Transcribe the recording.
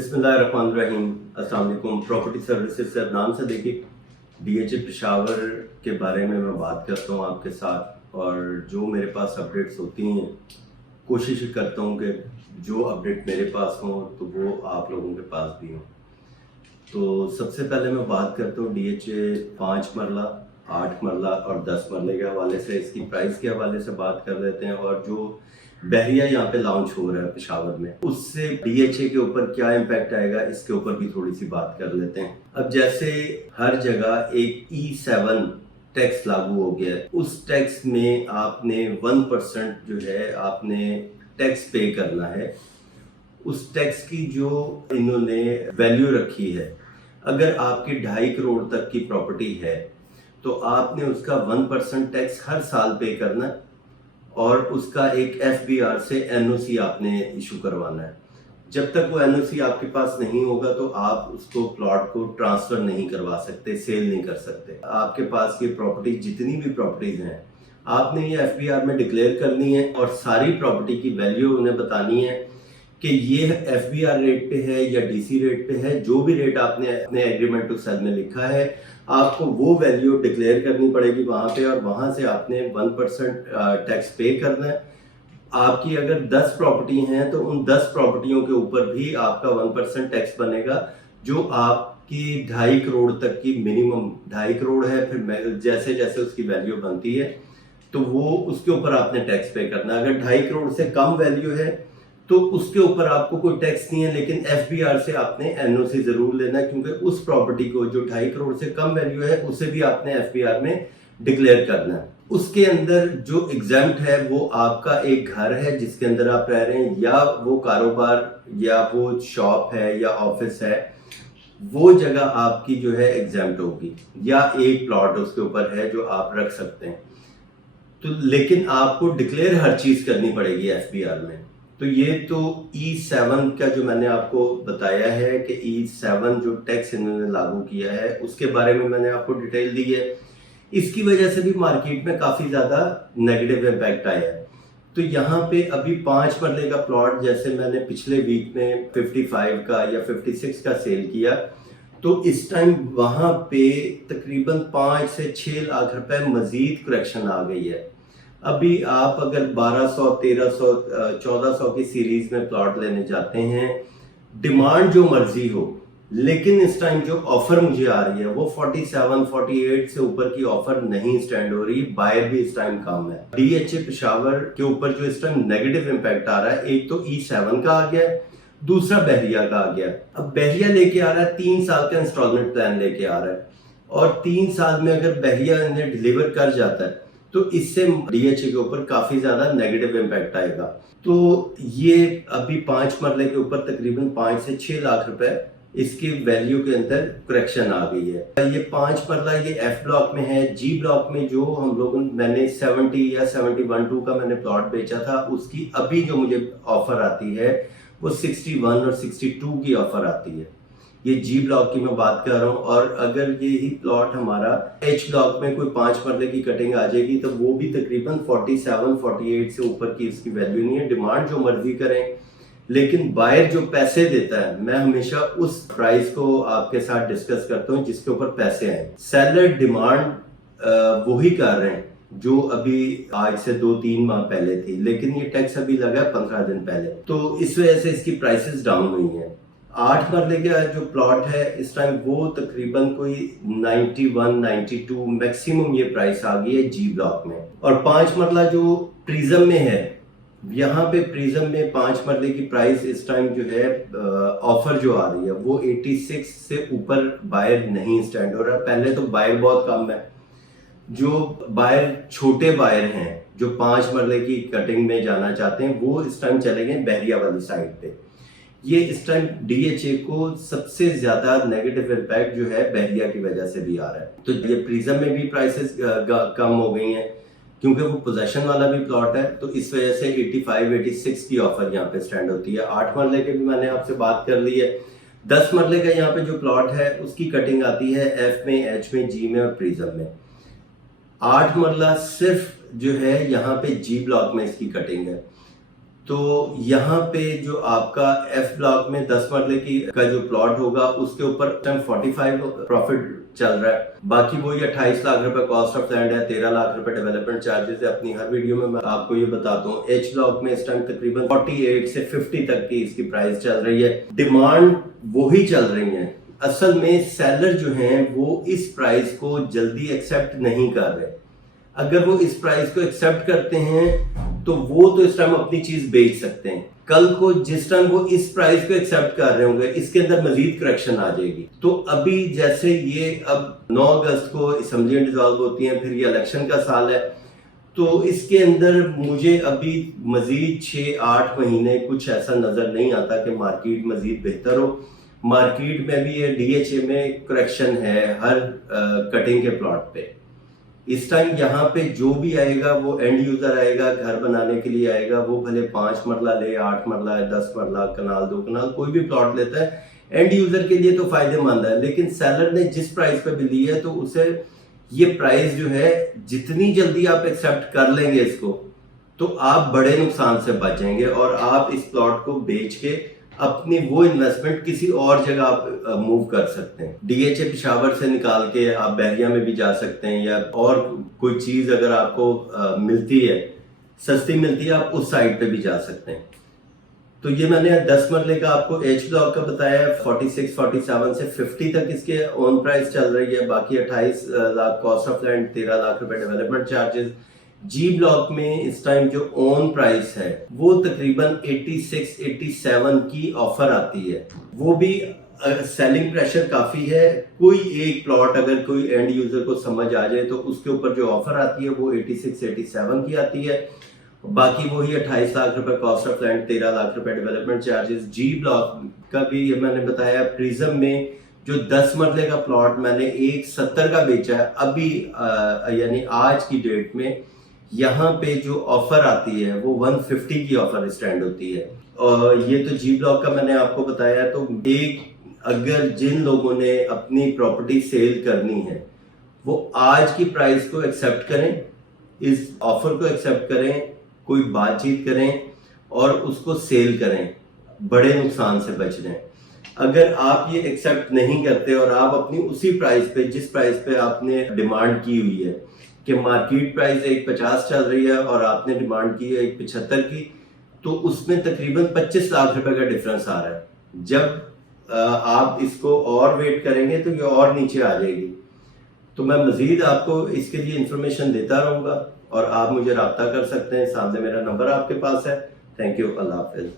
बिस्मिल्लाहिर्रहमानिर्रहीम। अस्सलाम वालेकुम। प्रॉपर्टी सर्विसेज से नाम से देखिए डीएचए पेशावर के बारे में मैं बात करता हूँ आपके साथ, और जो मेरे पास अपडेट्स होती हैं कोशिश करता हूँ कि जो अपडेट मेरे पास हों तो वो आप लोगों के पास भी हों। तो सबसे पहले मैं बात करता हूँ डीएचए 5 मरला, 8 मरला और 10 मरले के हवाले से। इसकी प्राइस के हवाले से बात कर लेते हैं, और जो बहरिया यहाँ पे लॉन्च हो रहा है पेशावर में, उससे डीएचए के ऊपर क्या इम्पैक्ट आएगा इसके ऊपर भी थोड़ी सी बात कर लेते हैं। अब जैसे हर जगह एक E7 टैक्स लागू हो गया है, उस टैक्स में आपने 1% जो है आपने टैक्स पे करना है। उस टैक्स की जो इन्होंने वैल्यू रखी है, अगर आपकी 2.5 करोड़ तक की प्रॉपर्टी है तो आपने उसका 1% टैक्स हर साल पे करना है, और उसका एक FBR से NOC आपने इशू करवाना है। जब तक वो NOC आपके पास नहीं होगा तो आप उसको प्लॉट को ट्रांसफर नहीं करवा सकते, सेल नहीं कर सकते। आपके पास ये प्रॉपर्टी जितनी भी प्रॉपर्टीज हैं आपने ये FBR में डिक्लेयर करनी है, और सारी प्रॉपर्टी की वैल्यू उन्हें बतानी है कि ये FBR रेट पे है या DC रेट पे है। जो भी रेट आपने अपने एग्रीमेंट टू सेल में लिखा है आपको वो वैल्यू डिक्लेयर करनी पड़ेगी वहां पे, और वहां से आपने 1% टैक्स पे करना है। आपकी अगर 10 प्रॉपर्टी हैं तो उन 10 प्रॉपर्टियों के ऊपर भी आपका 1% टैक्स बनेगा, जो आपकी 2.5 करोड़ तक की मिनिमम 2.5 करोड़ है। फिर जैसे जैसे उसकी वैल्यू बनती है तो वो उसके ऊपर आपने टैक्स पे करना है। अगर 2.5 करोड़ से कम वैल्यू है तो उसके ऊपर आपको कोई टैक्स नहीं है, लेकिन FBR से आपने NOC जरूर लेना है, क्योंकि उस प्रॉपर्टी को जो 2.5 करोड़ से कम वैल्यू है उसे भी आपने FBR में डिक्लेयर करना है। उसके अंदर जो एग्जाम्प्ट है वो आपका एक घर है जिसके अंदर आप रह रहे हैं, या वो कारोबार या वो शॉप है या ऑफिस है, वो जगह आपकी जो है एग्जाम्प्ट होगी, या एक प्लॉट उसके ऊपर है जो आप रख सकते हैं। तो लेकिन आपको डिक्लेयर हर चीज करनी पड़ेगी FBR में। तो ये तो E7 का जो मैंने आपको बताया है कि E7 जो टैक्स इन्होंने लागू किया है उसके बारे में मैंने आपको डिटेल दी है। इसकी वजह से भी मार्केट में काफी ज्यादा नेगेटिव इम्पैक्ट आया है। तो यहाँ पे अभी 5 मरले का प्लॉट जैसे मैंने पिछले वीक में 55 का या 56 का सेल किया, तो इस टाइम वहां पे तकरीबन 5 से 6 लाख रुपए मजीद करेक्शन आ गई है। अभी आप अगर 1200, 1300, 1400 की सीरीज में प्लॉट लेने जाते हैं, डिमांड जो मर्जी हो, लेकिन इस टाइम जो ऑफर मुझे आ रही है वो 47, 48 से ऊपर की ऑफर नहीं स्टैंड हो रही। बायर भी इस टाइम कम है। डीएचए पेशावर के ऊपर जो इस टाइम नेगेटिव इम्पैक्ट आ रहा है, एक तो E7 का आ गया है, दूसरा बहरिया का आ गया। अब बहरिया लेके आ रहा है 3 साल का इंस्टॉलमेंट प्लान लेके आ रहा है, और 3 साल में अगर बहरिया इन्हें डिलीवर कर जाता है तो इससे डीएचए के ऊपर काफी ज्यादा नेगेटिव इम्पैक्ट आएगा। तो ये अभी 5 मरले के ऊपर तकरीबन 5 से 6 लाख रुपए इसकी वैल्यू के अंदर करेक्शन आ गई है। ये 5 मरला ये F ब्लॉक में है। G ब्लॉक में जो हम लोगों मैंने 70 या 71 का मैंने प्लॉट बेचा था, उसकी अभी जो मुझे ऑफर आती है वो 61 और 62 की ऑफर आती है। ये G ब्लॉक की मैं बात कर रहा हूँ। और अगर ये ही प्लॉट हमारा H ब्लॉक में कोई 5 मरले की कटिंग आ जाएगी तो वो भी तकरीबन 47, 48 से ऊपर की इसकी वैल्यू नहीं है। डिमांड जो मर्जी करें, लेकिन बायर जो पैसे देता है, मैं हमेशा उस प्राइस को आपके साथ डिस्कस करता हूँ जिसके ऊपर पैसे आए। सेलर डिमांड वही कर रहे हैं जो अभी आज से 2-3 माह पहले थी, लेकिन ये टैक्स अभी लगा 15 दिन पहले, तो इस वजह से इसकी प्राइसेस डाउन हुई हैं। 8 मरले का जो प्लॉट है इस टाइम वो तकरीबन कोई 91, 92 मैक्सिमम ये प्राइस आ गई है G ब्लॉक में। और 5 मरला जो प्रिज्म में है, यहाँ पे प्रिज्म में 5 मरले की प्राइस इस टाइम जो है ऑफर जो आ रही है वो 86 से ऊपर बायर नहीं स्टैंड हो रहा। पहले तो बायर बहुत कम है। जो बायर छोटे बायर हैं जो 5 मरले की कटिंग में जाना चाहते हैं, वो इस टाइम चले गए बहरिया वाली साइड पे। ये इस टाइम डीएचए को सबसे ज्यादा नेगेटिव इम्पैक्ट जो है बहरिया की वजह से भी आ रहा है। तो ये प्रिज्म में भी प्राइसेस कम हो गई हैं क्योंकि वो पोजेशन वाला भी प्लॉट है, तो इस वजह से 85, 86 की ऑफर यहाँ पे स्टैंड होती है। 8 मरले के भी मैंने आपसे बात कर ली है। 10 मरले का यहाँ पे जो प्लॉट है उसकी कटिंग आती है F में, H में, G में और प्रिज्म में। 8 मरला सिर्फ जो है यहाँ पे G ब्लॉक में इसकी कटिंग है। तो यहाँ पे जो आपका एफ ब्लॉक में 10 मरले की का जो प्लॉट होगा उसके ऊपर 45 प्रॉफिट चल रहा है। बाकी वही 28 लाख रुपए कॉस्ट ऑफ लैंड है, 13 लाख रुपए डेवलपमेंट चार्जेस है। अपनी हर वीडियो में मैं आपको ये बताता हूँ। एच ब्लॉक में इस टाइम तकरीबन 48 से 50 तक की इसकी प्राइस चल रही है। डिमांड वही चल रही है। असल में सेलर जो हैं वो इस प्राइस को जल्दी एक्सेप्ट नहीं कर रहे। अगर वो इस प्राइस को एक्सेप्ट करते हैं तो वो तो इस टाइम अपनी चीज बेच सकते हैं। कल को जिस टाइम वो इस प्राइस को एक्सेप्ट कर रहे होंगे इसके अंदर मजीद करेक्शन आ जाएगी। तो अभी जैसे ये अब 9 अगस्त को असेंबली डिसॉल्व होती है, फिर ये इलेक्शन का साल है, तो इसके अंदर मुझे अभी मजीद 6-8 महीने कुछ ऐसा नजर नहीं आता कि मार्केट मजीद बेहतर हो। मार्केट में भी ये DHA में करेक्शन है हर कटिंग के प्लॉट पे। इस टाइम यहाँ पे जो भी आएगा वो एंड यूजर आएगा, घर बनाने के लिए आएगा, वो भले 5 मरला ले, 8 मरला है, 10 मरला, कनाल 2 कनाल कोई भी प्लॉट लेता है, एंड यूजर के लिए तो फायदेमंद है। लेकिन सेलर ने जिस प्राइस पे भी ली है तो उसे ये प्राइस जो है जितनी जल्दी आप एक्सेप्ट कर लेंगे इसको तो आप बड़े नुकसान से बचेंगे और आप इस प्लॉट को बेच के अपनी वो इन्वेस्टमेंट किसी और जगह आप मूव कर सकते हैं। DHA पेशावर से निकाल के आप बहरिया में भी जा सकते हैं, या और कोई चीज अगर आपको मिलती है, सस्ती मिलती है, आप उस साइड पे भी जा सकते हैं। तो ये मैंने 10 मरले का आपको एच ब्लॉक का बताया है। 46, 47 से 50 तक इसके ऑन प्राइस चल रही है। बाकी 28 lakh cost of land, 13 lakh रुपए डेवलपमेंट चार्जेस। जी ब्लॉक में इस टाइम जो ऑन प्राइस है वो तकरीबन 86, 87 की ऑफर आती है। वो भी सेलिंग प्रेशर काफी है। कोई एक प्लॉट अगर कोई एंड यूजर को समझ आ जाए तो उसके ऊपर जो ऑफर आती है वो 86, 87 की आती है। बाकी वही 28 लाख रुपए कॉस्ट ऑफ लैंड, 13 लाख रुपए डेवलपमेंट चार्जेस। जी ब्लॉक का भी ये मैंने बताया। प्रिज्म में जो 10 मरले का प्लॉट मैंने 170 का बेचा है अभी, यानी आज की डेट में यहाँ पे जो ऑफर आती है वो 150 की ऑफर स्टैंड होती है। और ये तो जी ब्लॉक का मैंने आपको बताया। तो एक अगर जिन लोगों ने अपनी प्रॉपर्टी सेल करनी है वो आज की प्राइस को एक्सेप्ट करें, इस ऑफर को एक्सेप्ट करें, कोई बातचीत करें और उसको सेल करें, बड़े नुकसान से बच रहे हैं। अगर आप ये एक्सेप्ट नहीं करते और आप अपनी उसी प्राइस पे, जिस प्राइस पे आपने डिमांड की हुई है कि मार्केट प्राइस 150 चल रही है और आपने डिमांड की है 175 की, तो उसमें तकरीबन 25 लाख रुपए का डिफरेंस आ रहा है। जब आप इसको और वेट करेंगे तो ये और नीचे आ जाएगी। तो मैं मजीद आपको इसके लिए इंफॉर्मेशन देता रहूंगा और आप मुझे राब्ता कर सकते हैं। सामने मेरा नंबर आपके पास है। Thank you. Allah Hafiz.